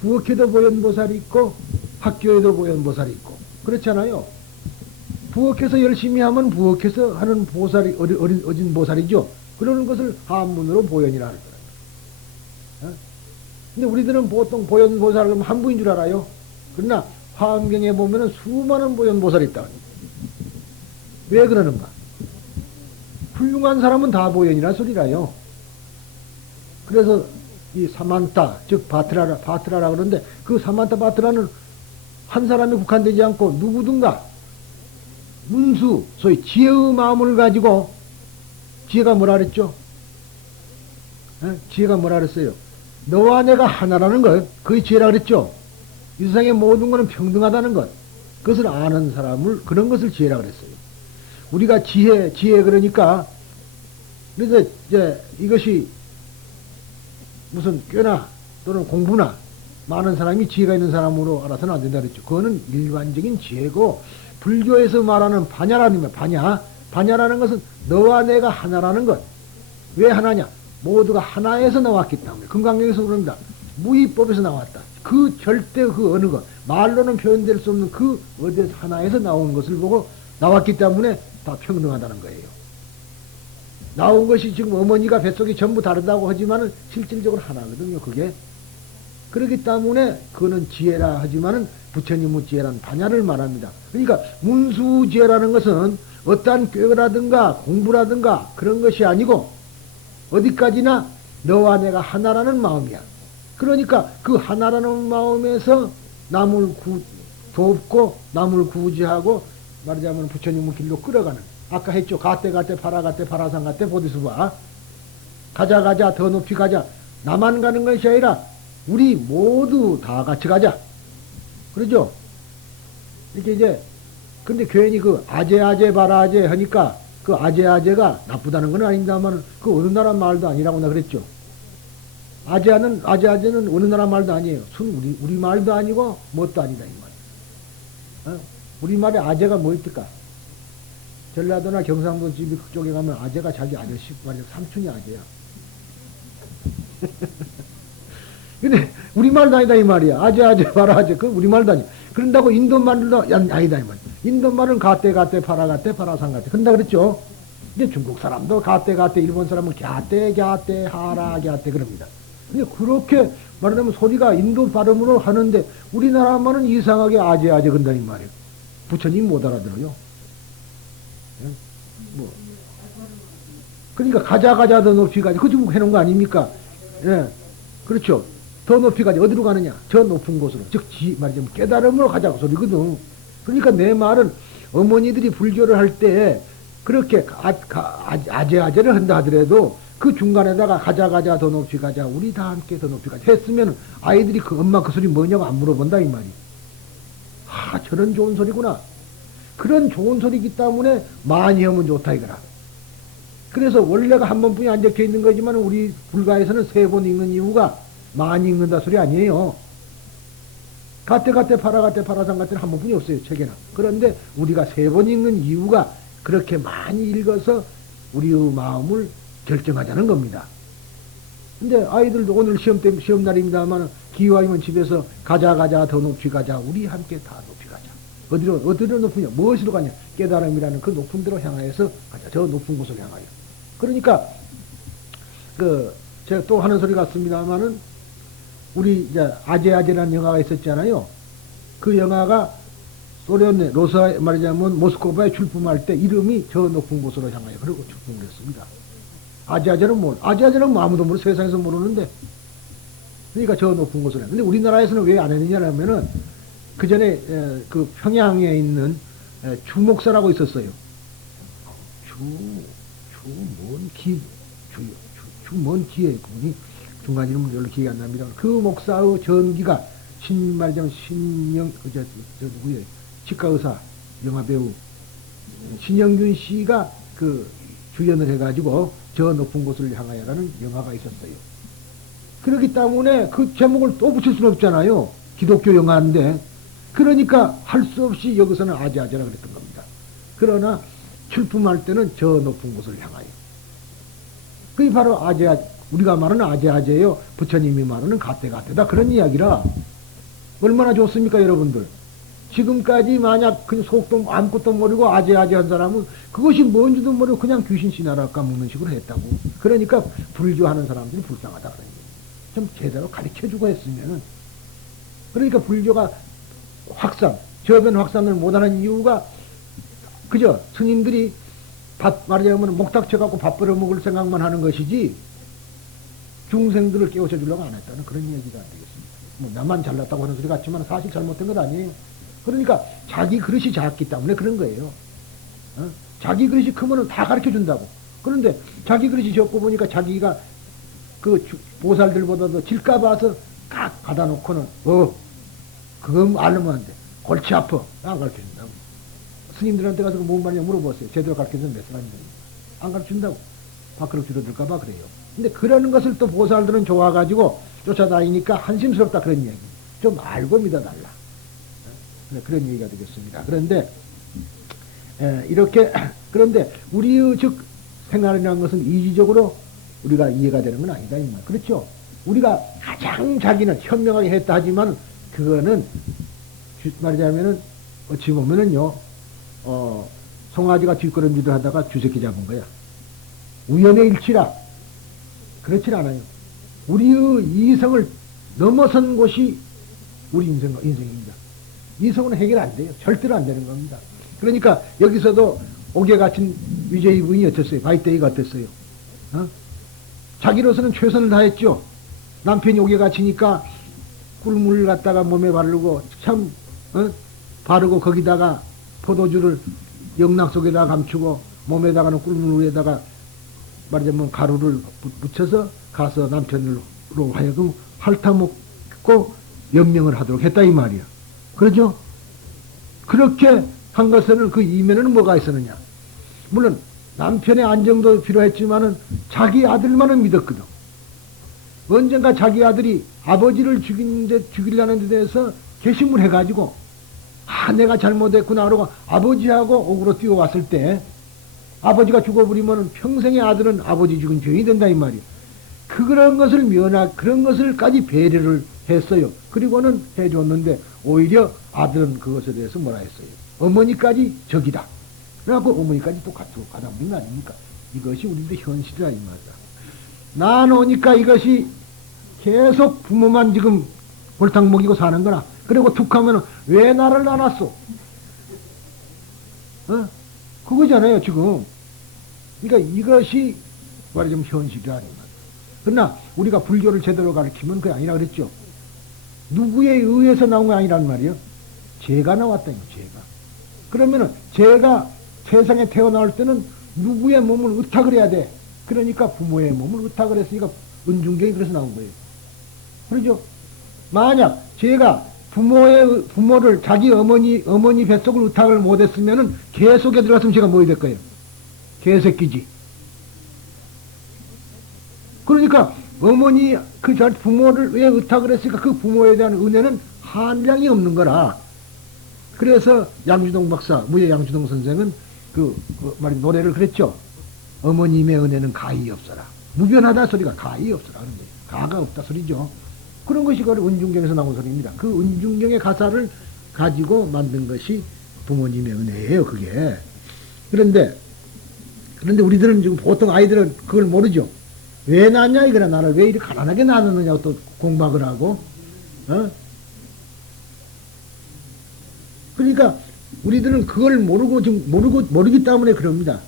부엌에도 보현보살이 있고 학교에도 보현보살이 있고 그렇잖아요. 부엌에서 열심히 하면 부엌에서 하는 보살이 어진 보살이죠. 그러는 것을 한문으로 보현이라 하는 거예요. 근데 우리들은 보통 보현보살을 하면 한 분인 줄 알아요. 그러나 화엄경에 보면은 수많은 보현보살이 있다. 왜 그러는가? 훌륭한 사람은 다 보현이라 소리라요. 그래서 이 사만타, 즉 바트라라 그러는데 그 사만타 바트라는 한 사람에 국한되지 않고 누구든가 문수, 소위 지혜의 마음을 가지고 지혜가 뭐라 그랬죠? 지혜가 뭐라 그랬어요? 너와 내가 하나라는 것, 그게 지혜라 그랬죠? 이 세상의 모든 것은 평등하다는 것, 그것을 아는 사람을, 그런 것을 지혜라 그랬어요. 우리가 지혜 그러니까, 그래서 이제 이것이 무슨 꾀나 또는 공부나 많은 사람이 지혜가 있는 사람으로 알아서는 안 된다 그랬죠. 그거는 일반적인 지혜고, 불교에서 말하는 반야라는 거야. 반야라는 것은 너와 내가 하나라는 것. 왜 하나냐? 모두가 하나에서 나왔기 때문에. 금강경에서 그럽니다. 무위법에서 나왔다. 그 절대 그 어느 것, 말로는 표현될 수 없는 그 어디에서 하나에서 나온 것을 보고 나왔기 때문에 다 평등하다는 거예요. 나온 것이 지금 어머니가 뱃속이 전부 다르다고 하지만은 실질적으로 하나거든요, 그게. 그렇기 때문에 그거는 지혜라 하지만은 부처님의 지혜라는 반야를 말합니다. 그러니까 문수지혜라는 것은 어떠한 꾀라든가 공부라든가 그런 것이 아니고 어디까지나 너와 내가 하나라는 마음이야. 그러니까 그 하나라는 마음에서 남을 돕고 남을 구제하고 말하자면 부처님의 길로 끌어가는. 아까 했죠. 가때 파라가때 파라상가때 보디수바. 가자 더 높이 가자. 나만 가는 것이 아니라 우리 모두 다 같이 가자. 그러죠? 이렇게 이제 근데 괜히 그 아재 바라아재 하니까 그 아재가 나쁘다는 건 아닙니다만 그 어느 나라 말도 아니라고 나 그랬죠. 아재는 어느 나라 말도 아니에요. 우리 말도 아니고 뭣도 아니다 이 말. 우리 말에 아재가 뭐 있을까? 전라도나 경상도 집이 그쪽에 가면 아재가 자기 아저씨 말이야. 삼촌이 아재야. 근데 우리말도 아니다 이 말이야. 아재 봐라 아재. 그건 우리말도 아니야. 그런다고 인도말도 아니다 이 말이야. 인도말은 가때 파라가때 파라상가때 그런다 그랬죠. 근데 중국 사람도 가때 일본 사람은 갸때 하라 갸때 그럽니다. 근데 그렇게 말하자면 소리가 인도 발음으로 하는데 우리나라만은 이상하게 아재 그런다 이 말이에요. 부처님 못 알아들어요. 뭐. 그러니까 가자 더 높이 가자. 그 좀 해놓은 거 아닙니까? 예. 그렇죠. 더 높이 가자. 어디로 가느냐? 저 높은 곳으로. 즉, 말하자면 깨달음으로 가자고 소리거든. 그러니까 내 말은 어머니들이 불교를 할 때 그렇게 아재를 한다 하더라도 그 중간에다가 가자 더 높이 가자. 우리 다 함께 더 높이 가자. 했으면 아이들이 그 엄마 그 소리 뭐냐고 안 물어본다 이 말이. 저런 좋은 소리구나. 그런 좋은 소리이기 때문에 많이 하면 좋다 이거라. 그래서 원래가 한 번뿐이 안 적혀 있는 거지만 우리 불가에서는 3번 읽는 이유가 많이 읽는다 소리 아니에요. 가때 파라상가때는 한 번뿐이 없어요 책에는. 그런데 우리가 3번 읽는 이유가 그렇게 많이 읽어서 우리의 마음을 결정하자는 겁니다. 근데 아이들도 오늘 시험 날입니다만 기왕이면 집에서 가자 더 높이 가자. 우리 함께 다 높이 가자. 어디로 높으냐? 무엇으로 가냐? 깨달음이라는 그 높은 데로 향하여서 가자. 저 높은 곳을 향하여. 그러니까 제가 또 하는 소리 같습니다만은 우리 이제 아재라는 영화가 있었잖아요. 그 영화가 소련 로사 말하자면 모스크바에 출품할 때 이름이 저 높은 곳으로 향하여 그러고 출품을 했습니다. 아재아재는 아무도 모르 세상에서 모르는데 그러니까 저 높은 곳으로. 근데 우리나라에서는 왜 안 했느냐면은 그 전에 그 평양에 있는 주목사라고 있었어요. 주먼 기에 그분이 중간 이름은 별로 기억이 안 납니다. 그 목사의 전기가 말하자면 누구예요? 치과의사, 영화배우 신영균 씨가 그 주연을 해가지고 저 높은 곳을 향하여라는 영화가 있었어요. 그렇기 때문에 그 제목을 또 붙일 수는 없잖아요. 기독교 영화인데. 그러니까 할 수 없이 여기서는 아재라 그랬던 겁니다. 그러나 출품할 때는 저 높은 곳을 향하여. 그게 바로 우리가 말하는 아재예요. 부처님이 말하는 가때다. 그런 이야기라. 얼마나 좋습니까, 여러분들? 지금까지 만약 그 속도 아무것도 모르고 아재아재한 사람은 그것이 뭔지도 모르고 그냥 귀신 나라 까먹는 식으로 했다고. 그러니까 불교하는 사람들이 불쌍하다 그런 얘기예요. 좀 제대로 가르쳐주고 했으면은. 그러니까 불교가 저변 확산을 못하는 이유가 그저 스님들이 말하자면 목닥쳐갖고 밥 벌어 먹을 생각만 하는 것이지 중생들을 깨우쳐 주려고 안 했다는 그런 얘기가 안 되겠습니다. 뭐 나만 잘났다고 하는 소리 같지만 사실 잘못된 것 아니에요. 그러니까 자기 그릇이 작기 때문에 그런 거예요. 자기 그릇이 크면 다 가르쳐 준다고. 그런데 자기 그릇이 적고 보니까 자기가 그 보살들보다도 질까 봐서 딱 갖다 놓고는 그거 알면 안 돼. 골치 아파. 안 가르쳐 준다고. 스님들한테 가서 뭔 말이냐 물어보세요. 제대로 가르쳐주면 몇 사람인지. 안 가르쳐 준다고. 밖으로 줄어들까 봐 그래요. 근데 그러는 것을 또 보살들은 좋아가지고 쫓아다니니까 한심스럽다 그런 얘기. 좀 알고 믿어달라. 그런 얘기가 되겠습니다. 그런데 이렇게 그런데 우리의 즉 생활이라는 것은 이지적으로 우리가 이해가 되는 건 아니다 이 말. 그렇죠? 우리가 가장 자기는 현명하게 했다 하지만 그거는 말하자면은 어찌 보면은요 송아지가 뒷걸음질을 하다가 쥐새끼 잡은 거야. 우연의 일치라. 그렇진 않아요. 우리의 이성을 넘어선 곳이 우리 인생입니다. 이성은 해결 안 돼요. 절대로 안 되는 겁니다. 그러니까 여기서도 옥에 갇힌 위제이 부인이 어땠어요? 바이떼이가 어땠어요? 자기로서는 최선을 다했죠. 남편이 옥에 갇히니까 꿀물을 갖다가 몸에 바르고 참 바르고 거기다가 포도주를 영락 속에다 감추고 몸에다가는 꿀물 위에다가 말하자면 가루를 묻혀서 가서 남편으로 하여금 핥아먹고 연명을 하도록 했다 이 말이야. 그러죠? 그렇게 한 것에는 그 이면에는 뭐가 있었느냐? 물론 남편의 안정도 필요했지만은 자기 아들만은 믿었거든. 언젠가 자기 아들이 아버지를 죽이려는 데 대해서 결심을 해가지고 내가 잘못했구나 그러고 아버지하고 옥으로 뛰어왔을 때 아버지가 죽어버리면 평생의 아들은 아버지 죽은 죄인이 된다 이 말이야. 그런 것을 그런 것을까지 배려를 했어요. 그리고는 해줬는데 오히려 아들은 그것에 대해서 뭐라 했어요? 어머니까지 적이다. 그래갖고 어머니까지 또 가다 버린 거 아닙니까? 이것이 우리도 현실이라 이 말이야. 나노니까 이것이 계속 부모만 지금 골탕 먹이고 사는 거나 그리고 툭 하면 왜 나를 안 왔어? 그거잖아요 지금. 그러니까 이것이 말하자면 현실이라 이 말이야. 그러나 우리가 불교를 제대로 가르치면 그게 아니라 그랬죠. 누구에 의해서 나온 게 아니란 말이요. 제가 나왔다요, 제가. 그러면은 제가 세상에 태어날 때는 누구의 몸을 의탁을 해야 돼. 그러니까 부모의 몸을 의탁을 했으니까 은중경이 그래서 나온 거예요. 그러죠? 만약 제가 부모를 자기 어머니 뱃속을 의탁을 못했으면은 개 속에 들어갔으면 제가 뭐가 될 거예요? 개새끼지. 그러니까 어머니 부모를 왜 의탁을 했으니까 그 부모에 대한 은혜는 한량이 없는 거라. 그래서 양주동 박사, 무예 양주동 선생은 노래를 그랬죠. 어머님의 은혜는 가히 없어라. 무변하다 소리가 가히 없어라. 그런 거예요. 가가 없다 소리죠. 그런 것이 그 은중경에서 나온 소리입니다. 그 은중경의 가사를 가지고 만든 것이 부모님의 은혜예요, 그게. 그런데 우리들은 지금 보통 아이들은 그걸 모르죠. 왜 낳냐 이거라. 나를 왜 이렇게 가난하게 낳았느냐고 또 공박을 하고. 그러니까 우리들은 그걸 모르기 때문에 그럽니다.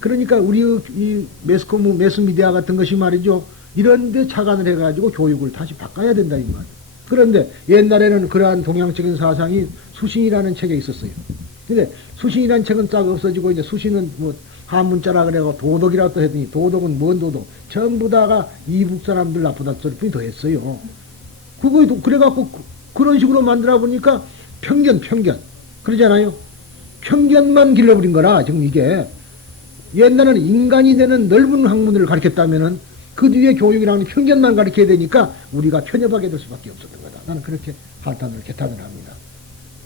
그러니까 우리 이 매스미디어 같은 것이 말이죠. 이런데 착안을 해가지고 교육을 다시 바꿔야 된다 이 말. 그런데 옛날에는 그러한 동양적인 사상이 수신이라는 책에 있었어요. 근데 수신이라는 책은 딱 없어지고 이제 수신은 뭐 한문자라 그래고 도덕이라고 또 했더니 도덕은 뭔 도덕? 전부 다가 이북 사람들 나쁘다 소리 뿐이 더 했어요. 그래갖고 그런 식으로 만들어 보니까 편견. 그러잖아요. 편견만 길러버린 거라, 지금 이게. 옛날에는 인간이 되는 넓은 학문을 가르쳤다면은 그 뒤에 교육이라는 편견만 가르쳐야 되니까 우리가 편협하게 될 수밖에 없었던 거다. 나는 그렇게 개탄을 합니다.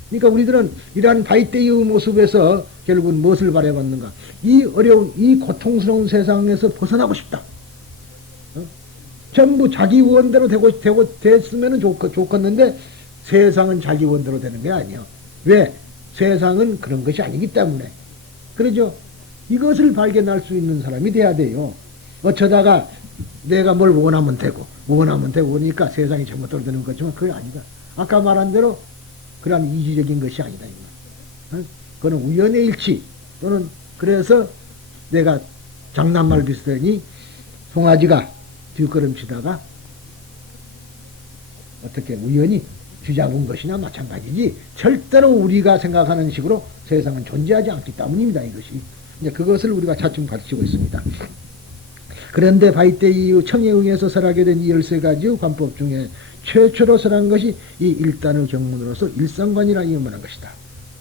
그러니까 우리들은 이러한 바이떼의 모습에서 결국은 무엇을 바라봤는가? 이 어려운, 이 고통스러운 세상에서 벗어나고 싶다. 전부 자기 원대로 됐으면 좋겠는데 세상은 자기 원대로 되는 게 아니에요. 왜? 세상은 그런 것이 아니기 때문에. 그러죠? 이것을 발견할 수 있는 사람이 돼야 돼요. 어쩌다가 내가 뭘 원하면 되고, 원하면 되고, 그러니까 세상이 잘못대로 되는 거지만 그게 아니다. 아까 말한 대로 그런 이지적인 것이 아니다. 그거는 우연의 일치, 또는 그래서 내가 장난말 비슷하니 송아지가 뒷걸음치다가 어떻게 우연히 쥐잡은 것이나 마찬가지지 절대로 우리가 생각하는 식으로 세상은 존재하지 않기 때문입니다. 이것이 이제 그것을 우리가 차츰 가르치고 있습니다. 그런데 바이때 이후 청해응에서 설하게 된 이 13가지의 관법 중에 최초로 설한 것이 이 일단의 경문으로서 일상관이라 이름을 것이다.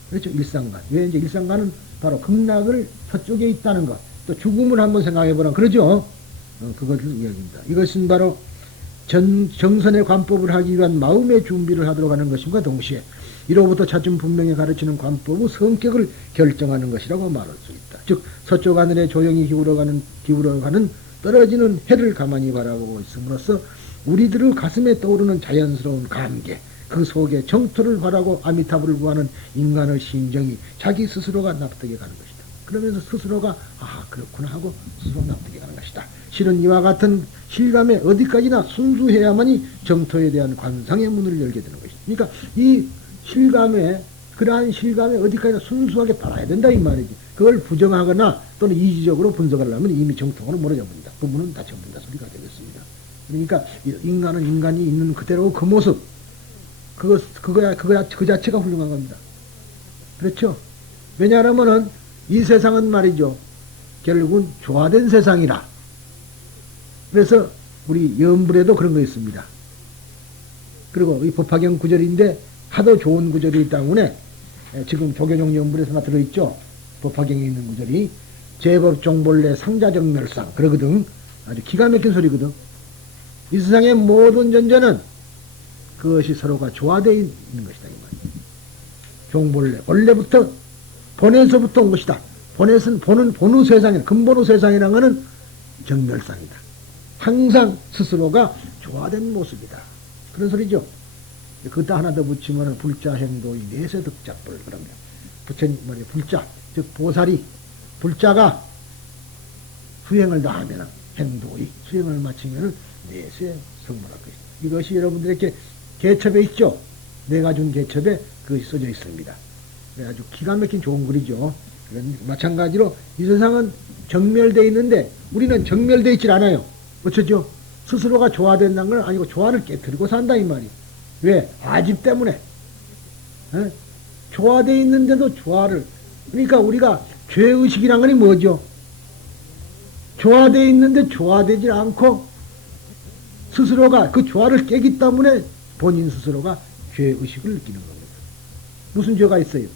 그렇죠? 일상관. 왜 이제 일상관은 바로 극락을 저쪽에 있다는 것. 또 죽음을 한번 생각해 보라. 그러죠? 그것을 이야기합니다. 이것은 바로 정선의 관법을 하기 위한 마음의 준비를 하도록 하는 것임과 동시에 이로부터 차츰 분명히 가르치는 관법의 성격을 결정하는 것이라고 말할 수 있다. 즉 서쪽 하늘에 조용히 기울어가는 떨어지는 해를 가만히 바라보고 있음으로써 우리들의 가슴에 떠오르는 자연스러운 감개, 그 속에 정토를 바라고 아미타불을 구하는 인간의 심정이 자기 스스로가 납득해 가는 것이다. 그러면서 스스로가 그렇구나 하고 스스로 납득해 가는 것이다. 실은 이와 같은 실감에 어디까지나 순수해야만이 정토에 대한 관상의 문을 열게 되는 것이다. 그러니까 이 실감에, 그러한 실감에 어디까지나 순수하게 따라야 된다 이 말이지. 그걸 부정하거나 또는 이지적으로 분석하려면 이미 정통으로 무너져 버린다. 그 문은 닫혀 버린다 소리가 되겠습니다. 그러니까 인간은 인간이 있는 그대로 그 모습, 그 자체가 훌륭한 겁니다. 그렇죠? 왜냐하면은 이 세상은 말이죠. 결국은 조화된 세상이라. 그래서 우리 연불에도 그런 거 있습니다. 그리고 이 법화경 구절인데 하도 좋은 구절이기 때문에 지금 조계종 연불에서나 들어있죠. 법화경에 있는 구절이 제법 종본래 상자정멸상 그러거든. 아주 기가 막힌 소리거든. 이 세상의 모든 존재는 그것이 서로가 조화되어 있는 것이다 이 말이야. 종본래 원래부터 본에서부터 온 것이다. 본의 세상이나 근본의 세상이라는 것은 정멸상이다. 항상 스스로가 조화된 모습이다. 그런 소리죠. 그것도 하나 더 붙이면 불자 행도의 내세득작불 그러면 부처님 말이야 불자 즉 보살이 불자가 수행을 다하면 행도의 수행을 마치면 내세 성불할 것이다. 이것이 여러분들에게 개첩에 있죠. 내가 준 개첩에 그것이 써져 있습니다. 아주 기가 막힌 좋은 글이죠. 마찬가지로 이 세상은 정멸되어 있는데 우리는 정멸되어 있질 않아요. 어쩌죠? 스스로가 조화된다는 건 아니고 조화를 깨뜨리고 산다 이 말이. 왜? 아집 때문에. 조화되어 있는데도 조화를. 그러니까 우리가 죄의식이란 건 뭐죠? 조화되어 있는데 조화되지 않고 스스로가 그 조화를 깨기 때문에 본인 스스로가 죄의식을 느끼는 겁니다. 무슨 죄가 있어요?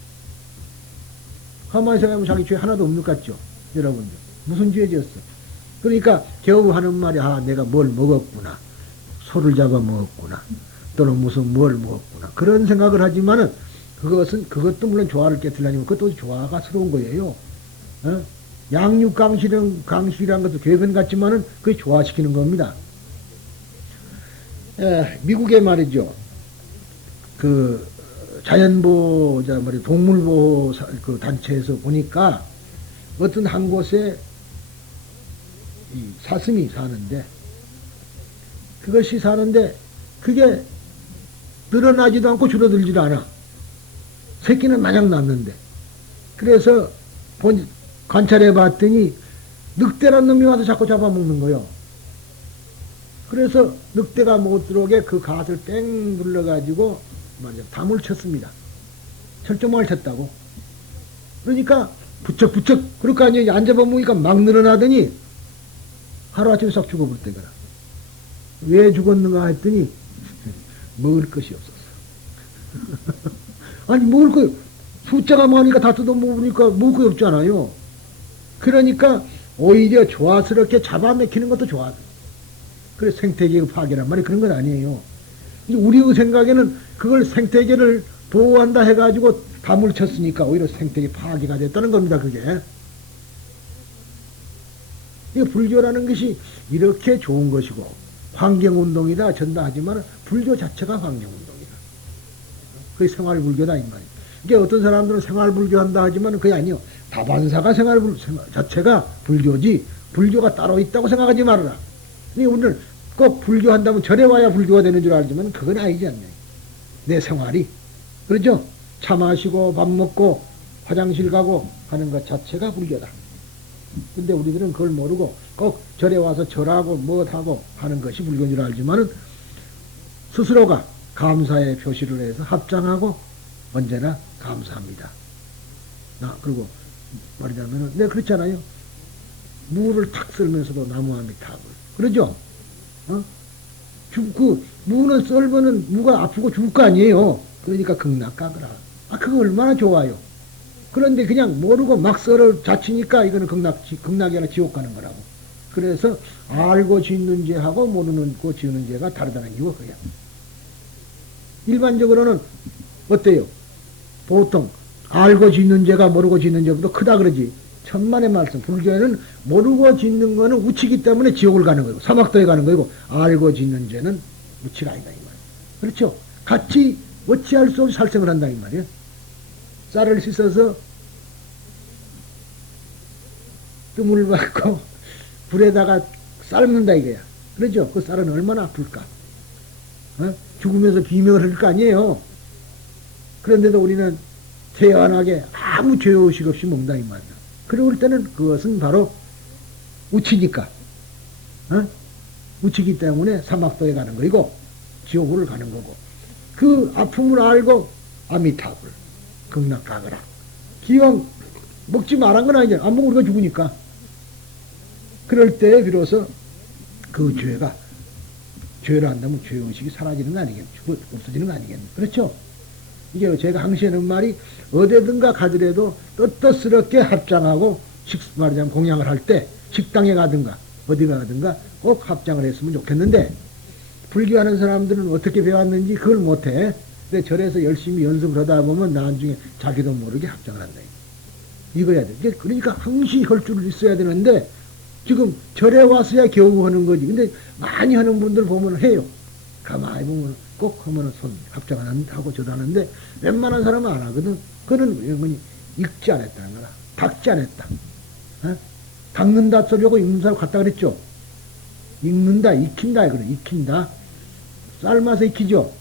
가만히 생각하면 자기 죄 하나도 없는 것 같죠? 여러분들. 무슨 죄 지었어? 그러니까 겨우 하는 말이 내가 뭘 먹었구나. 소를 잡아 먹었구나. 또는 무슨 뭘 먹었구나. 그런 생각을 하지만은 그것도 물론 조화를 깨뜨리려면 그것도 조화가스러운 거예요. 양육강식이란 것도 괴변 같지만은 그게 조화시키는 겁니다. 미국에 말이죠. 그 자연보호자 동물보호 그 단체에서 보니까 어떤 한 곳에 이 사슴이 사는데 그게 늘어나지도 않고 줄어들지도 않아. 새끼는 마냥 낳는데. 그래서 관찰해 봤더니 늑대란 놈이 와서 자꾸 잡아먹는 거요. 그래서 늑대가 못 들어오게 그 갓을 땡 눌러가지고 담을 쳤습니다. 철조망을 쳤다고. 그러니까 부쩍부쩍 그럴까 이제 안 잡아먹으니까 막 늘어나더니 하루아침에 싹 죽어버렸대거라. 왜 죽었는가 했더니 먹을 것이 없었어. 아니 먹을 거 숫자가 많으니까 다 뜯어 먹으니까 먹을 거 없잖아요. 그러니까 오히려 조화스럽게 잡아먹히는 것도 좋아. 그래서 생태계의 파괴란 말이 그런 건 아니에요. 우리의 생각에는 그걸 생태계를 보호한다 해가지고 담을 쳤으니까 오히려 생태계 파괴가 됐다는 겁니다. 그게. 이 불교라는 것이 이렇게 좋은 것이고 환경운동이다 전다 하지만 불교 자체가 환경운동이다. 그게 생활불교다 이 말이에요. 이게 어떤 사람들은 생활불교 한다 하지만 그게 아니요. 다반사가 생활 자체가 불교지 불교가 따로 있다고 생각하지 말아라. 우리는 꼭 불교 한다면 절에 와야 불교가 되는 줄 알지만 그건 아니지 않나요? 내 생활이 그렇죠? 차 마시고 밥 먹고 화장실 가고 하는 것 자체가 불교다. 근데 우리들은 그걸 모르고 꼭 절에 와서 절하고 뭐하고 하는 것이 불교인 줄 알지만은 스스로가 감사의 표시를 해서 합장하고 언제나 감사합니다. 그리고 말하자면은 네 그렇잖아요. 무를 탁 썰면서도 나무아미타불 그러죠? 그 무는 썰면은 무가 아프고 죽을 거 아니에요. 그러니까 극락가거라. 그거 얼마나 좋아요. 그런데 그냥 모르고 막 썰어 자치니까 이거는 극락이 아니라 지옥 가는 거라고. 그래서 알고 짓는 죄하고 모르는 거 지는 죄가 다르다는 이유가 그래요. 일반적으로는 어때요? 보통 알고 짓는 죄가 모르고 짓는 죄보다 크다 그러지. 천만의 말씀. 불교에는 모르고 짓는 거는 우치기 때문에 지옥을 가는 거고 사막도에 가는 거고 알고 짓는 죄는 우치가 아니다 이 말이에요. 그렇죠? 같이 어찌할 수 없이 살생을 한다 이 말이에요. 쌀을 씻어서 뜸을 받고 불에다가 삶는다 이거야. 그렇죠? 그 쌀은 얼마나 아플까? 죽으면서 비명을 할 거 아니에요. 그런데도 우리는 태연하게 아무 죄의식 없이 먹는다 이 말이야. 그럴 때는 그것은 바로 우치니까 우치기 때문에 사막도에 가는 거이고 지옥을 가는 거고 그 아픔을 알고 아미타불 극락 가거라. 기왕 먹지 말한 건 아니잖아. 안 먹으면 우리가 죽으니까. 그럴 때 비로소 그 죄를 한다면 죄의식이 사라지는 거 아니겠니? 없어지는 거 아니겠니? 그렇죠? 이게 제가 항시 하는 말이 어디든가 가더라도 떳떳스럽게 합장하고 말하자면 공양을 할 때 식당에 가든가 어디 가든가 꼭 합장을 했으면 좋겠는데 불교하는 사람들은 어떻게 배웠는지 그걸 못해. 근데 절에서 열심히 연습을 하다 보면 나중에 자기도 모르게 합장을 한다. 이거 해야 돼. 그러니까 항시 할 줄을 있어야 되는데 지금 절에 와서야 겨우 하는 거지. 근데 많이 하는 분들 보면 해요. 가만히 보면 꼭 하면은 손 합장 안 하고 저도 하는데 웬만한 사람은 안 하거든. 그는 영원히 읽지 않았다는 거라. 닦지 않았다. 닦는다 소리하고 읽는 사람 같다 그랬죠. 읽는다, 익힌다, 그래. 익힌다. 삶아서 익히죠.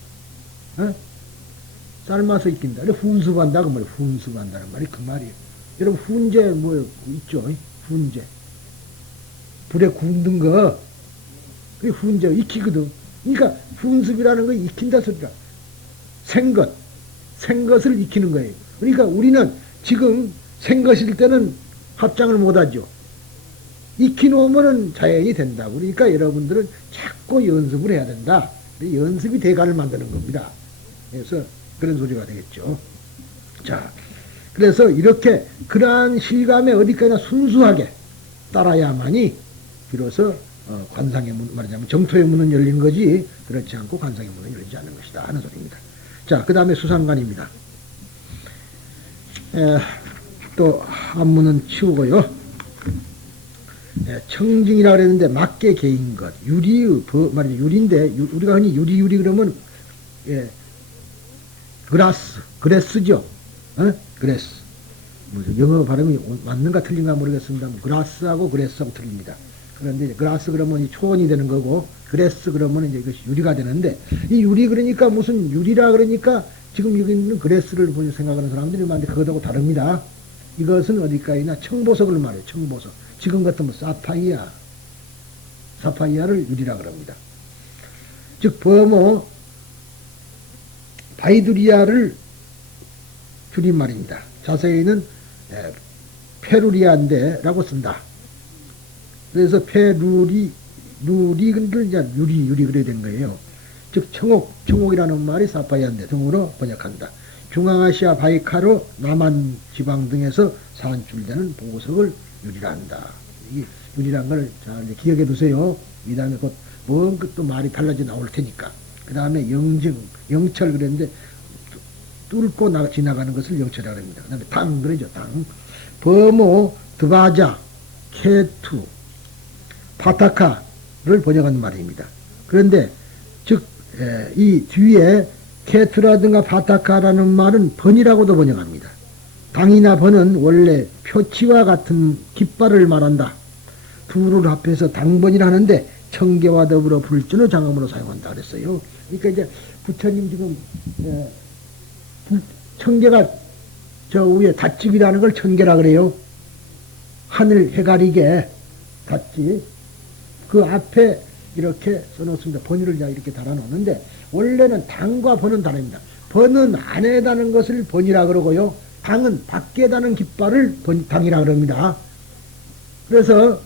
삶아서 익힌다. 훈습한다, 그 말이에요. 훈습한다는 말이 그 말이에요. 여러분, 훈제 뭐 있죠? 훈제. 불에 굽는 거. 그게 훈제, 익히거든. 그러니까 훈습이라는 거 익힌다 소리라. 생것을 익히는 거예요. 그러니까 우리는 지금 생것일 때는 합장을 못하죠. 익히놓으면 자연이 된다. 그러니까 여러분들은 자꾸 연습을 해야 된다. 연습이 대가를 만드는 겁니다. 그래서 그런 소리가 되겠죠. 자, 그래서 이렇게 그러한 실감에 어디까지나 순수하게 따라야만이 비로소 관상의 문, 말하자면 정토의 문은 열린 거지 그렇지 않고 관상의 문은 열리지 않는 것이다 하는 소리입니다. 자, 그 다음에 수상관입니다. 또 한문은 치우고요. 청징이라고 그랬는데 맞게 개인 것 유리의 말이죠. 유리인데 우리가 흔히 유리 그러면 그레스죠. 그레스. 영어 발음이 맞는가 틀린가 모르겠습니다. 그라스하고 그레스하고 틀립니다. 그런데 그라스 그러면 초원이 되는 거고 그레스 그러면 이제 이것이 유리가 되는데 이 유리 그러니까 무슨 유리라 그러니까 지금 여기 있는 그레스를 보고 생각하는 사람들이 많은데 그것하고 다릅니다. 이것은 어디까지나 청보석을 말해요. 청보석. 지금 같으면 사파이아를 유리라 그럽니다. 즉 버모 바이두리아를 줄임말입니다. 자세히는 페루리아인데라고 쓴다. 그래서 루리를 이제 유리 그래야 되는 거예요. 즉 청옥이라는 말이 사파이아인데 등으로 번역한다. 중앙아시아 바이카로 남한 지방 등에서 산출되는 보석을 유리라 한다. 이 유리란 걸 잘 기억해 두세요. 이 다음에 곧 뭔 것도 말이 달라져 나올 테니까. 그 다음에 영철 그랬는데 뚫고 지나가는 것을 영철이라고 합니다. 그 다음에 당 그러죠. 당. 버모, 드바자, 케투, 파타카를 번역한 말입니다. 그런데 즉 이 뒤에 케투라든가 바타카라는 말은 번이라고도 번역합니다. 당이나 번은 원래 표치와 같은 깃발을 말한다. 둘을 합해서 당번이라 하는데 청계와 더불어 불전의 장엄으로 사용한다 그랬어요. 그러니까 이제 부처님 지금 청계가 저 위에 닷집이라는 걸 청계라 그래요. 하늘 해가리게 닷집. 그 앞에 이렇게 써놓습니다. 번이를 이렇게 달아놓는데 원래는 당과 번은 다릅니다. 번은 안에 다는 것을 번이라 그러고요. 당은 밖에 다는 깃발을 당이라 그럽니다. 그래서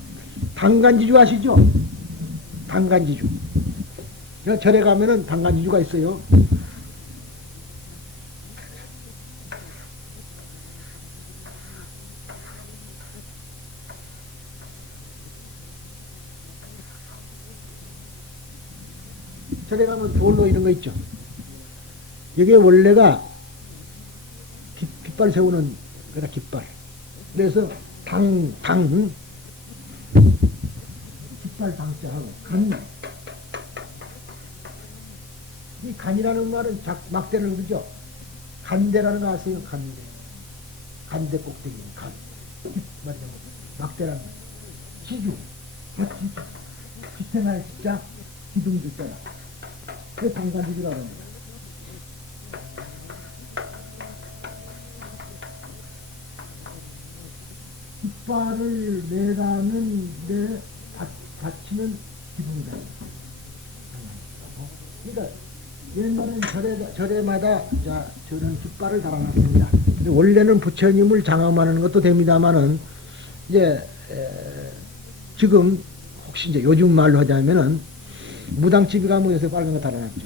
당간지주 아시죠? 당간지주. 절에 가면은 당간지주가 있어요. 절에 가면 돌로 이런 거 있죠. 이게 원래가 깃발 세우는 거라 깃발. 그래서 깃발 당자하고 간. 이 간이라는 말은 막대를 그죠? 간대라는 거 아세요? 간대. 간대 꼭대기 간. 맞죠? 막대라는 거. 지주. 지탱할 진짜 기둥주자라. 그 당간지주라고 합니다. 깃발을 내다는 데 받치는 기둥이다. 그러니까 옛날엔 절에마다 저런 깃발을 달아놨습니다. 근데 원래는 부처님을 장엄하는 것도 됩니다만은 이제 지금 혹시 이제 요즘 말로 하자면은 무당집에 가면 요새 빨간 거 달아놨죠.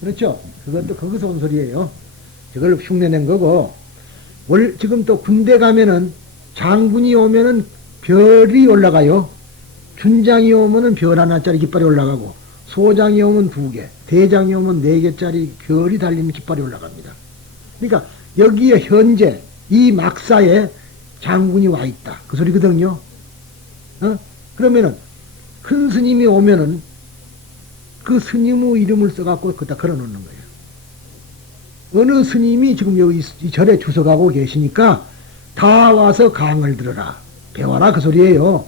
그렇죠? 그것도 거기서 온 소리예요. 저걸 흉내낸 거고 지금 또 군대 가면은 장군이 오면은 별이 올라가요. 준장이 오면은 별 하나짜리 깃발이 올라가고 소장이 오면 2개, 대장이 오면 4개짜리 별이 달린 깃발이 올라갑니다. 그러니까 여기에 현재 이 막사에 장군이 와 있다. 그 소리거든요. 그러면은 큰 스님이 오면은 그 스님의 이름을 써갖고 그다 걸어놓는 거예요. 어느 스님이 지금 여기 이 절에 주석하고 계시니까 다 와서 강을 들어라, 배워라 그 소리예요.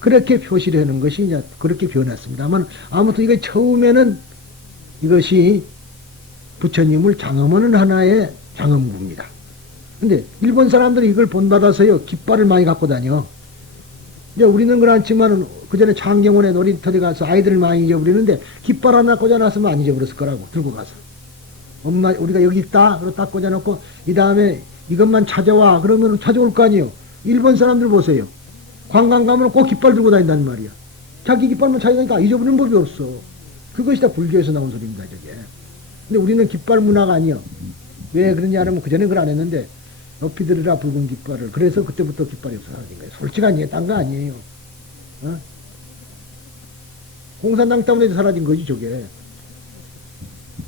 그렇게 표시를 하는 것이 이제 그렇게 변했습니다만 아무튼 이거 처음에는 이것이 부처님을 장엄하는 하나의 장엄구입니다. 근데 일본 사람들이 이걸 본받아서요 깃발을 많이 갖고 다녀. 이제 우리는 그렇지만은 그 전에 창경원에 놀이터에 가서 아이들을 많이 잊어버리는데 깃발 하나 꽂아놨으면 안 잊어버렸을 거라고 들고 가서 엄마 우리가 여기 있다 그러고 딱 꽂아놓고 이 다음에 이것만 찾아와 그러면 찾아올 거 아니에요. 일본 사람들 보세요. 관광 가면 꼭 깃발 들고 다닌단 말이야. 자기 깃발만 찾아다니까 잊어버리는 법이 없어. 그것이 다 불교에서 나온 소리입니다 저게. 근데 우리는 깃발 문화가 아니요. 왜 그러냐 하면 그전에 그걸 안 했는데 높이 들으라 붉은 깃발을. 그래서 그때부터 깃발이 없어 사라진 거예요. 솔직하니 딴 거 아니에요. 공산당 때문에 사라진 거지 저게.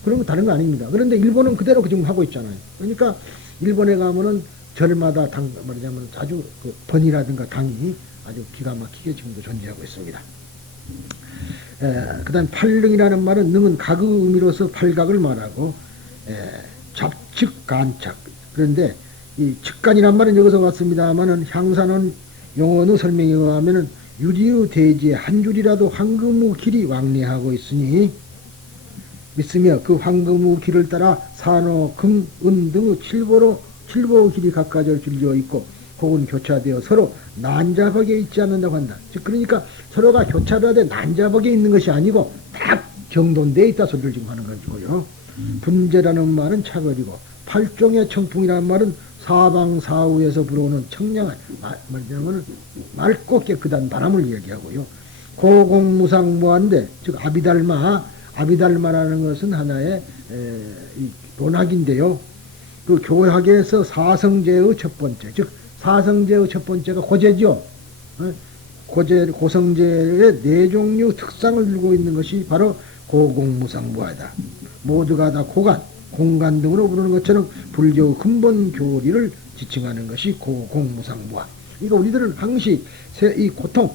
그런 거 다른 거 아닙니다. 그런데 일본은 그대로 지금 하고 있잖아요. 그러니까 일본에 가면은 절마다 말하자면 자주 그 번이라든가 당이 아주 기가 막히게 지금도 존재하고 있습니다. 그 다음 팔릉이라는 말은 능은 각의 의미로서 팔각을 말하고 잡측 간착. 그런데 이 측간이란 말은 여기서 왔습니다만은 향산은 용어의 설명에 의하면은 유리의 대지에 한 줄이라도 황금의 길이 왕래하고 있으니 믿으며 그 황금의 길을 따라 산호, 금, 은 등의 칠보의 길이 각가절 줄져 있고 혹은 교차되어 서로 난잡하게 있지 않는다고 한다. 즉 그러니까 서로가 교차되어 난잡하게 있는 것이 아니고 딱 정돈되어 있다 소리를 지금 하는 것이고요. 분재라는 말은 차거리고 팔종의 청풍이라는 말은 사방사우에서 불어오는 청량한 말하자면 맑고 깨끗한 바람을 얘기하고요. 고공무상무한데 즉 아비달마라는 것은 하나의 논학인데요. 그 교학에서 사성제의 첫 번째, 즉 사성제의 첫 번째가 고제죠. 고성제의 4종류 특상을 들고 있는 것이 바로 고공무상무하다. 모두가 다 공간 등으로 부르는 것처럼 불교의 근본 교리를 지칭하는 것이 고공무상무하. 그러니까 우리들은 항시 이 고통,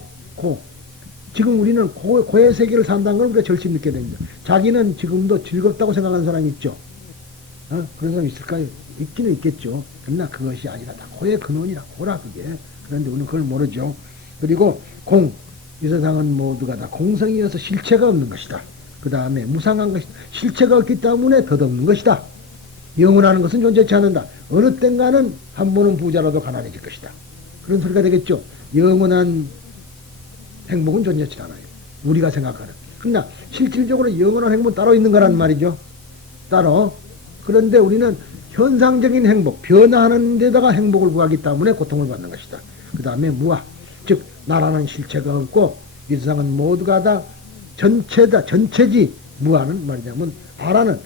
지금 우리는 고의 세계를 산다는 걸 우리가 절실히 느껴야 됩니다. 자기는 지금도 즐겁다고 생각하는 사람이 있죠. 그런 사람이 있을까요? 있기는 있겠죠. 그러나 그것이 아니라 다 고의 근원이라 고라 그게. 그런데 우리는 그걸 모르죠. 그리고 공, 이 세상은 모두가 다 공성이어서 실체가 없는 것이다. 그 다음에 무상한 것이다. 실체가 없기 때문에 덧없는 것이다. 영원하는 것은 존재치 않는다. 어느 땐가는 한 번은 부자라도 가난해질 것이다. 그런 소리가 되겠죠. 영원한 행복은 존재치 않아요. 우리가 생각하는. 그러나 실질적으로 영원한 행복은 따로 있는 거란 말이죠. 따로. 그런데 우리는 현상적인 행복, 변화하는 데다가 행복을 구하기 때문에 고통을 받는 것이다. 그 다음에 무아, 즉 나라는 실체가 없고 이 세상은 모두가 다 전체다, 전체지. 무아는 말하자면 아라는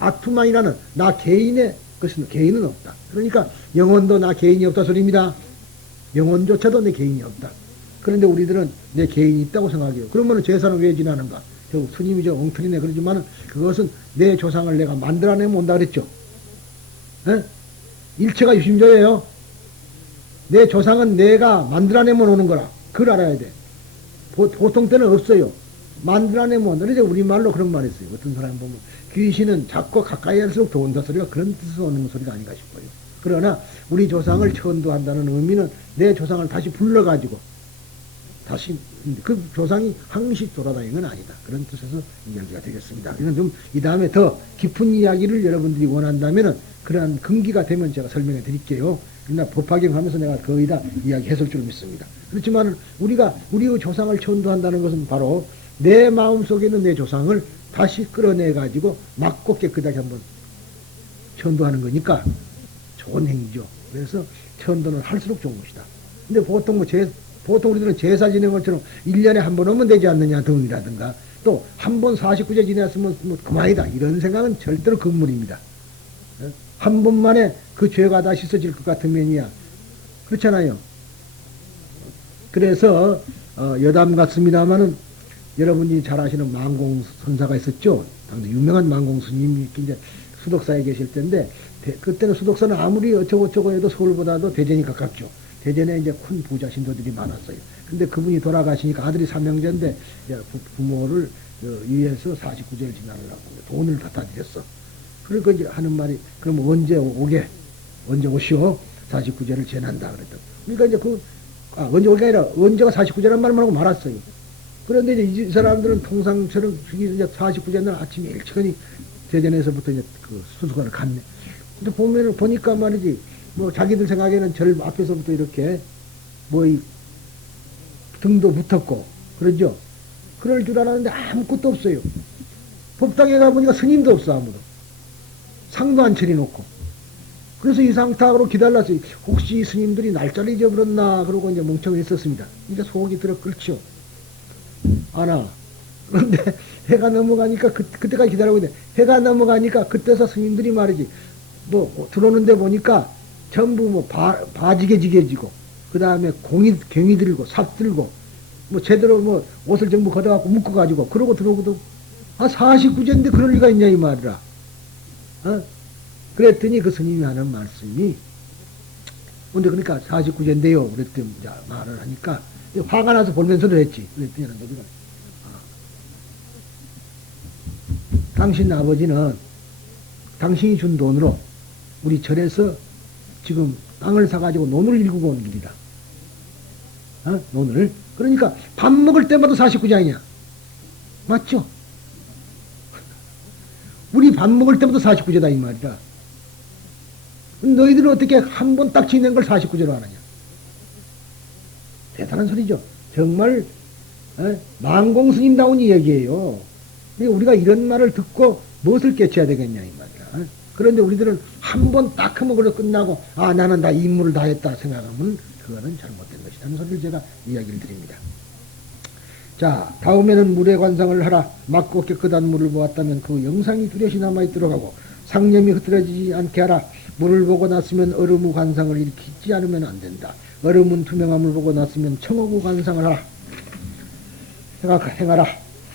아투만이라는 나 개인의 것은 개인은 없다. 그러니까 영혼도 나 개인이 없다 소리입니다. 영혼조차도 내 개인이 없다. 그런데 우리들은 내 개인이 있다고 생각해요. 그러면 제사는 왜 지나는가? 결국 스님이 저 엉터리네 그러지만 그것은 내 조상을 내가 만들어내면 온다 그랬죠. 에? 일체가 유심조예요. 내 조상은 내가 만들어내면 오는 거라. 그걸 알아야 돼. 보통 때는 없어요. 만들어내면 온다. 그래서 우리말로 그런 말 했어요. 어떤 사람 보면 귀신은 자꾸 가까이 할수록 좋은다 소리가 그런 뜻에서 오는 소리가 아닌가 싶어요. 그러나 우리 조상을 천도한다는 의미는 내 조상을 다시 불러가지고 다시 그 조상이 항시 돌아다니는 건 아니다. 그런 뜻에서 이야기가 되겠습니다. 이건 좀 이 다음에 더 깊은 이야기를 여러분들이 원한다면은 그러한 근기가 되면 제가 설명해 드릴게요. 그러나 법화경하면서 내가 거의 다 이야기했을 줄 믿습니다. 그렇지만 우리가 우리의 조상을 천도한다는 것은 바로 내 마음속에 있는 내 조상을 다시 끌어내 가지고 맑고 깨끗하게 한번 천도하는 거니까 좋은 행위죠. 그래서 천도는 할수록 좋은 것이다. 근데 보통 우리들은 제사 지내는 것처럼 1년에 한 번 오면 되지 않느냐 등이라든가 또 한 번 49제 지냈으면 뭐 그만이다 이런 생각은 절대로 금물입니다. 한 번만에 그 죄가 다 씻어질 것 같으면이야. 그렇잖아요. 그래서 여담 같습니다마는 여러분이 잘 아시는 만공선사가 있었죠. 당시 유명한 만공스님이 이제 수덕사에 계실 때인데 그때는 수덕사는 아무리 어쩌고저쩌고 해도 서울보다도 대전이 가깝죠. 대전에 이제 큰 부자 신도들이 많았어요. 근데 그분이 돌아가시니까 아들이 삼형제인데 부모를 위해서 49제를 지나려고 돈을 갖다 드렸어. 그러니까 이제 하는 말이 그럼 언제 오시오? 49제를 지난다 그랬다. 그러니까 이제 언제 오기가 아니라 언제가 49제란 말만 하고 말았어요. 그런데 이제 이 사람들은 통상처럼 이제 49제 날 아침에 일찍이 대전에서부터 이제 그 수수관을 갔네. 근데 보니까 말이지, 뭐 자기들 생각에는 절 앞에서부터 이렇게 이 등도 붙었고, 그러죠? 그럴 줄 알았는데 아무것도 없어요. 법당에 가보니까 스님도 없어, 아무도. 상도 안 차려놓고. 그래서 이 상탁으로 기다렸어요. 혹시 스님들이 날짜를 잊어버렸나, 그러고 이제 멍청히 있었습니다. 이제 속이 들어 끓죠. 아나. 그런데 해가 넘어가니까 그때까지 기다리고 있는데 해가 넘어가니까 그때서 스님들이 말이지 들어오는데 보니까 전부 바지게지게지고 그 다음에 경이 들고 삽 들고 제대로 옷을 전부 걷어갖고 묶어가지고 그러고 들어오고도 49제인데 그럴 리가 있냐 이 말이라. 그랬더니 그 스님이 하는 말씀이 근데 그러니까 49제인데요 그랬더니 말을 하니까 화가 나서 볼면서도 했지. 그랬더니 우리가 당신 아버지는 당신이 준 돈으로 우리 절에서 지금 땅을 사가지고 논을 일구고 온 길이다. 논을. 그러니까 밥 먹을 때마다 49장이야. 맞죠? 우리 밥 먹을 때마다 49제다 이 말이다. 너희들은 어떻게 한 번 딱 지낸 걸 49제로 하느냐. 대단한 소리죠. 정말 만공스님다운 이야기예요. 우리가 이런 말을 듣고 무엇을 깨쳐야 되겠냐 이 말이야. 그런데 우리들은 한 번 딱 하면 그래 끝나고 나는 다 임무를 다 했다 생각하면 그거는 잘못된 것이라는 소리를 제가 이야기를 드립니다. 자, 다음에는 물의 관상을 하라. 맑고 깨끗한 물을 보았다면 그 영상이 뚜렷이 남아있도록 하고 상념이 흐트러지지 않게 하라. 물을 보고 났으면 얼음의 관상을 일으키지 않으면 안 된다. 얼음은 투명함을 보고 났으면 청옥의 관상을 하라. 행하라.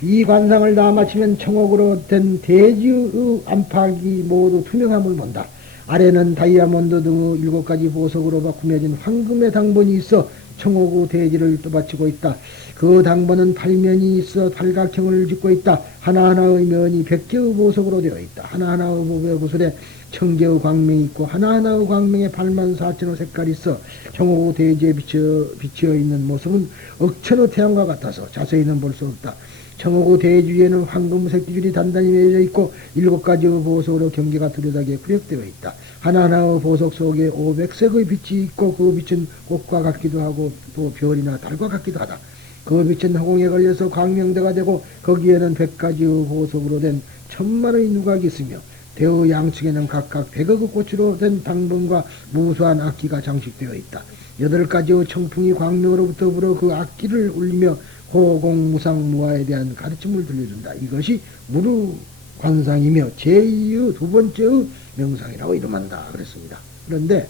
이 관상을 다 마치면 청옥으로 된 대지의 안팎이 모두 투명함을 본다. 아래는 다이아몬드 등의 7가지 보석으로 구매진 황금의 당본이 있어 청호구 대지를 또 바치고 있다. 그 당번은 8면이 있어 팔각형을 짓고 있다. 하나하나의 면이 100개의 보석으로 되어 있다. 하나하나의 보배 구슬에 1000개의 광명이 있고 하나하나의 광명에 84,000의 색깔이 있어 청호구 대지에 비치어 있는 모습은 억천의 태양과 같아서 자세히는 볼 수 없다. 청호구 대지 위에는 황금색 기줄이 단단히 매여져 있고 7가지의 보석으로 경계가 뚜렷하게 구력되어 있다. 하나하나의 보석 속에 500색의 빛이 있고 그 빛은 꽃과 같기도 하고 또 별이나 달과 같기도 하다. 그 빛은 허공에 걸려서 광명대가 되고 거기에는 100가지의 보석으로 된 1000만의 누각이 있으며 대의 양측에는 각각 100억의 꽃으로 된 당번과 무수한 악기가 장식되어 있다. 8가지의 청풍이 광명으로부터 불어 그 악기를 울리며 호공무상무화에 대한 가르침을 들려준다. 이것이 무르관상이며 제2의 두 번째의 명상이라고 이름한다. 그랬습니다. 그런데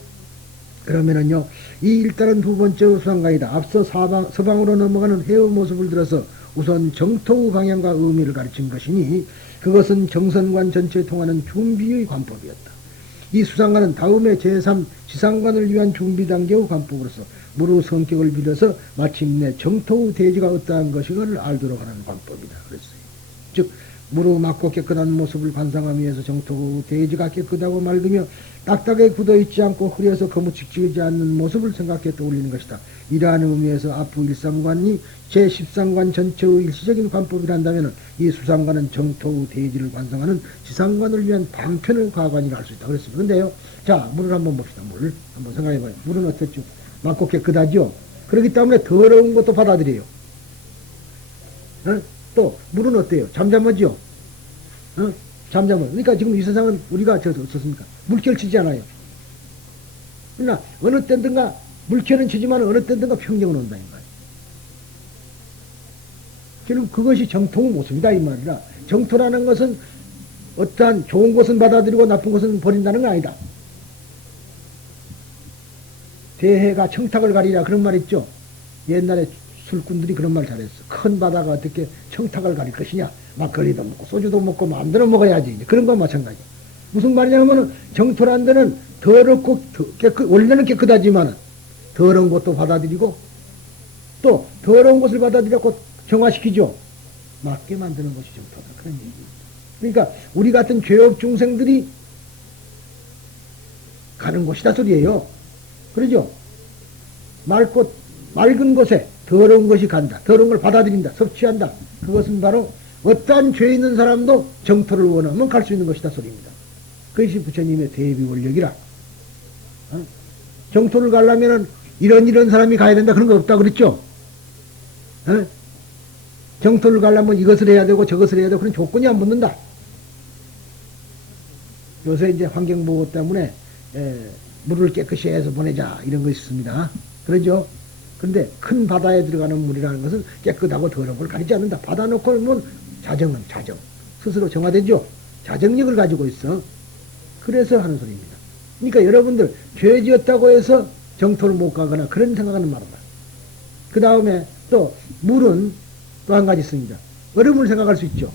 그러면은요, 이 일단은 두 번째 수상가이다. 앞서 서방으로 넘어가는 해의 모습을 들어서 우선 정토의 방향과 의미를 가르친 것이니 그것은 정선관 전체에 통하는 준비의 관법이었다. 이 수상관은 다음에 제3 지상관을 위한 준비 단계의 관법으로서 무루 성격을 빌어서 마침내 정토의 대지가 어떠한 것인가를 알도록 하는 관법이다. 그랬어요. 즉 무루 맑고 깨끗한 모습을 관상하기 위해서 정토의 대지가 깨끗하고 맑으며 딱딱하게 굳어있지 않고 흐려서 거무직지지 않는 모습을 생각해 떠올리는 것이다. 이러한 의미에서 앞부 일상관이 제13관 전체의 일시적인 관법이란다면 이 수상관은 정토의 대지를 관상하는 지상관을 위한 방편의 과관이라 할 수 있다. 그랬습니다. 근데요, 자, 물을 한번 봅시다. 물 한번 생각해봐요. 물은 어떻죠? 맑고 깨끗하죠? 그렇기 때문에 더러운 것도 받아들여요. 어? 또 물은 어때요? 잠잠하죠? 어? 잠잠은. 그러니까 지금 이 세상은 우리가 어떻습니까? 물결 치지 않아요. 그러나 어느 때든가 물결은 치지만 어느 때든가 평정은 온다 이 말이에요. 결국 그것이 정토의 모습이다 이 말이라. 정토라는 것은 어떠한 좋은 것은 받아들이고 나쁜 것은 버린다는 건 아니다. 대해가 청탁을 가리라 그런 말 있죠. 옛날에 술꾼들이 그런 말 잘했어. 큰 바다가 어떻게 청탁을 가릴 것이냐. 막걸리도 먹고 소주도 먹고 마음대로 먹어야지. 그런 건 마찬가지. 무슨 말이냐면 정토란 데는 더럽고 원래는 깨끗하지만 더러운 것도 받아들이고 또 더러운 것을 받아들이고 정화시키죠. 맞게 만드는 것이 정토다. 그런 얘기. 그러니까 우리 같은 죄업 중생들이 가는 곳이다 소리예요. 그러죠? 맑은 곳에 더러운 것이 간다. 더러운 걸 받아들인다. 섭취한다. 그것은 바로 어떠한 죄 있는 사람도 정토를 원하면 갈 수 있는 것이다 소리입니다. 그것이 부처님의 대비 원력이라. 정토를 가려면 이런 사람이 가야 된다 그런 거 없다 그랬죠? 정토를 가려면 이것을 해야 되고 저것을 해야 되고 그런 조건이 안 붙는다. 요새 이제 환경보호 때문에 물을 깨끗이 해서 보내자 이런 거 있습니다. 그러죠? 그런데 큰 바다에 들어가는 물이라는 것은 깨끗하고 더러운 걸 가리지 않는다. 바다 놓고 보면 자정. 스스로 정화되죠? 자정력을 가지고 있어. 그래서 하는 소리입니다. 그러니까 여러분들 죄 지었다고 해서 정토를 못 가거나 그런 생각하는 말이다. 그 다음에 또 물은 또 한 가지 있습니다. 얼음을 생각할 수 있죠.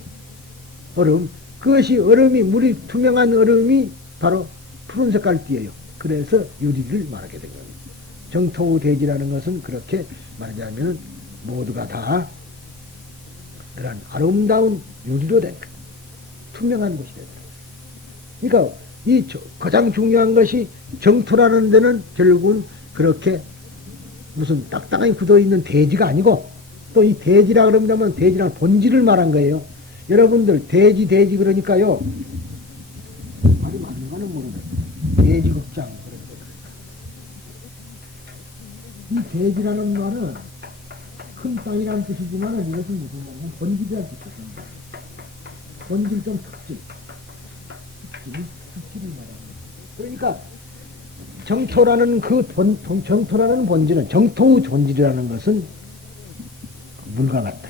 얼음. 그것이 얼음이 물이 투명한 얼음이 바로 푸른 색깔을 띠어요. 그래서 유리를 말하게 된 겁니다. 정토의 대지라는 것은 그렇게 말하자면 모두가 다 그런 아름다운 유리로 된 투명한 것이 된다. 그러니까 이 가장 중요한 것이 정토라는 데는 결국은 그렇게 무슨 딱딱하게 굳어있는 대지가 아니고 또 이 대지라 그러면 대지라는 본질을 말한 거예요. 여러분들 대지 그러니까요. 말이 맞는 거는 모르겠어요. 대지극장 그런 거. 이 대지라는 말은 큰 땅이라는 뜻이지만 이것은 무슨 말이냐면 본질이라는 뜻입니다. 본질적 특질. 특질을 말합니다. 그러니까 정토라는 정토라는 본질은 정토의 본질이라는 것은 물과 같다.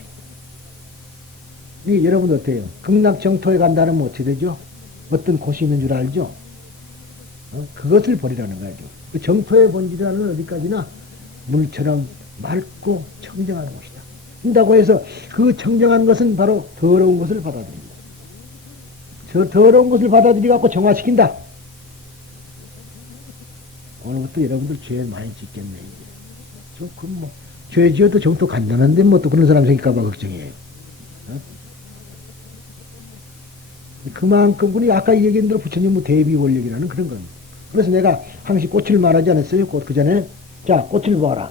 이게 여러분 어때요? 극락 정토에 간다면 어떻게 되죠? 어떤 곳이 있는 줄 알죠? 그것을 버리라는 거죠. 그 정토의 본질이라는 어디까지나 물처럼 맑고 청정한 곳이다. 한다고 해서 그 청정한 것은 바로 더러운 것을 받아들입니다. 저 더러운 것을 받아들여 갖고 정화시킨다. 오늘부터 여러분들 죄 많이 짓겠네. 뭐, 죄 지어도 정토 간단한데 뭐 또 그런 사람 생길까봐 걱정이에요. 어? 그만큼, 우리 아까 얘기한 대로 부처님 뭐 대비 원력이라는 그런 겁니다. 그래서 내가 항시 꽃을 말하지 않았어요? 꽃, 그 전에. 자, 꽃을 보아라.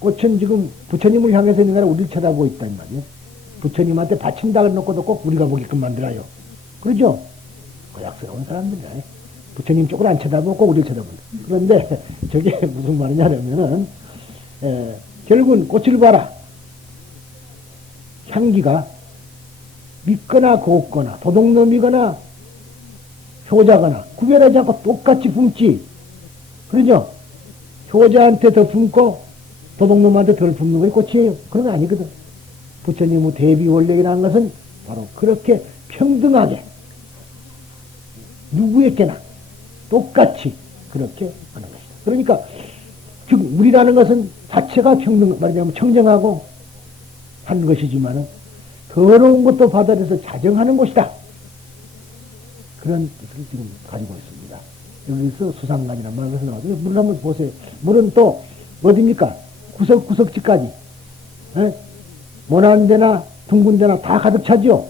꽃은 지금 부처님을 향해서 있는 게 아니라 우리를 쳐다보고 있단 말이에요. 부처님한테 바친다 그래놓고도 꼭 우리가 보게끔 만들어요. 그러죠? 고약스러운 사람들이야. 부처님 쪽을 안 쳐다보고 꼭 우리를 쳐다본다. 그런데 저게 무슨 말이냐면은, 결국은 꽃을 봐라. 향기가 밉거나 곱거나 도둑놈이거나 효자거나 구별하지 않고 똑같이 뿜지. 그러죠? 효자한테 더 뿜고 도둑놈한테 덜 뿜는 게 꽃이에요. 그런 거 아니거든. 부처님의 대비 원력이라는 것은 바로 그렇게 평등하게 누구에게나 똑같이 그렇게 하는 것이다. 그러니까 우리라는 것은 자체가 말하자면 청정하고 한 것이지만은 더러운 것도 받아들여서 자정하는 곳이다. 그런 뜻을 지금 가지고 있습니다. 여기서 수상관이라는 말에서 나와서 물을 한번 보세요. 물은 또 어디입니까? 구석구석지까지 모난 데나 둥근 데나 다 가득 차죠.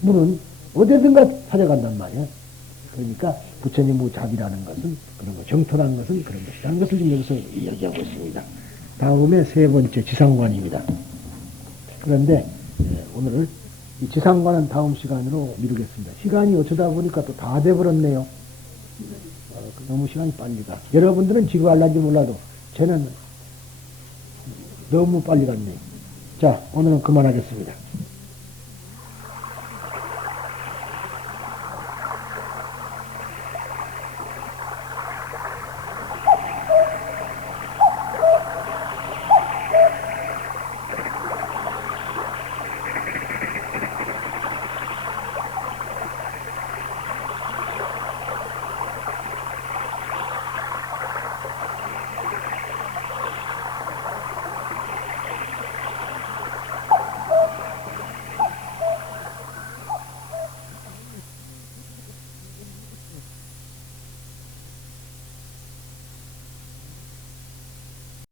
물은 어디든가 찾아간단 말이에요. 그러니까 부처님의 자비라는 것은 그런 거, 정토라는 것은 그런 것이라는 것을 지금 여기서 이야기하고 있습니다. 다음에 세 번째 지상관입니다. 그런데 오늘 이 지상관은 다음 시간으로 미루겠습니다. 시간이 어쩌다 보니까 또 다 돼버렸네요. 너무 시간이 빨리 가. 여러분들은 지루할란지 몰라도 저는 너무 빨리 갔네요. 자, 오늘은 그만하겠습니다.